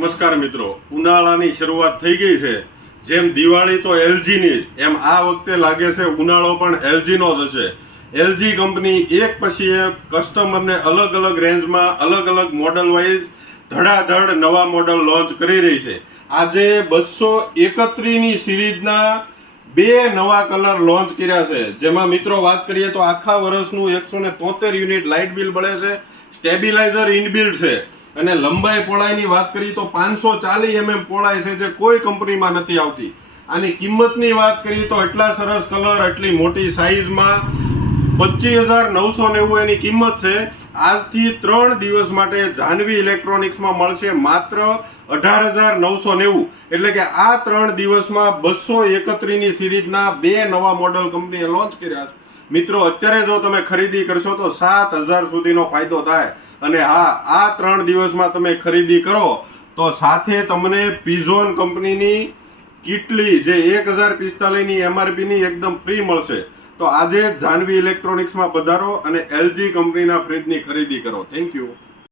નમસ્કાર મિત્રો, ઉનાળાની શરૂઆત થઈ ગઈ છે. જેમ દિવાળી તો એલજીની જ, એમ આ વખતે લાગે છે ઉનાળો પણ એલજીનો જ હશે. એલજી કંપની એક પછી એક કસ્ટમરને અલગ અલગ રેન્જમાં અલગ અલગ મોડલ વાઇઝ ધડાધડ નવા મોડલ લોન્ચ કરી રહી છે. આજે 231ની સિરીઝના 2 નવા કલર લોન્ચ કર્યા છે. જેમાં મિત્રો વાત કરીએ તો આખા વર્ષનું 173 યુનિટ લાઇટ બિલ બળે છે, સ્ટેબિલાઇઝર ઇનબિલ્ટ છે અને લંબાઈ પહોળાઈની વાત કરીએ તો 540 mm પહોળાઈ છે, જે કોઈ કંપનીમાં નથી આવતી. આની કિંમતની વાત કરીએ તો એટલા સરસ કલર, એટલી મોટી સાઈઝમાં 25,990 એની કિંમત છે. આજથી 3 દિવસ માટે જાનવી ઇલેક્ટ્રોનિક્સમાં મળશે માત્ર 18,990. એટલે કે આ 3 દિવસમાં 231ની સિરીઝના 2 નવા મોડલ કંપનીએ લોન્ચ કર્યા છે. મિત્રો, અત્યારે જો તમે ખરીદી કરશો તો 7,000 સુધીનો ફાયદો થાય. અને હા, આ 3 દિવસમાં તમે ખરીદી કરો તો સાથે તમને પીઝોન કંપનીની કીટલી જે 1,045ની MRPની એકદમ ફ્રી મળશે. તો આજે જાનવી ઇલેક્ટ્રોનિક્સમાં પધારો અને એલજી કંપનીના ફ્રીજની ખરીદી કરો. Thank you.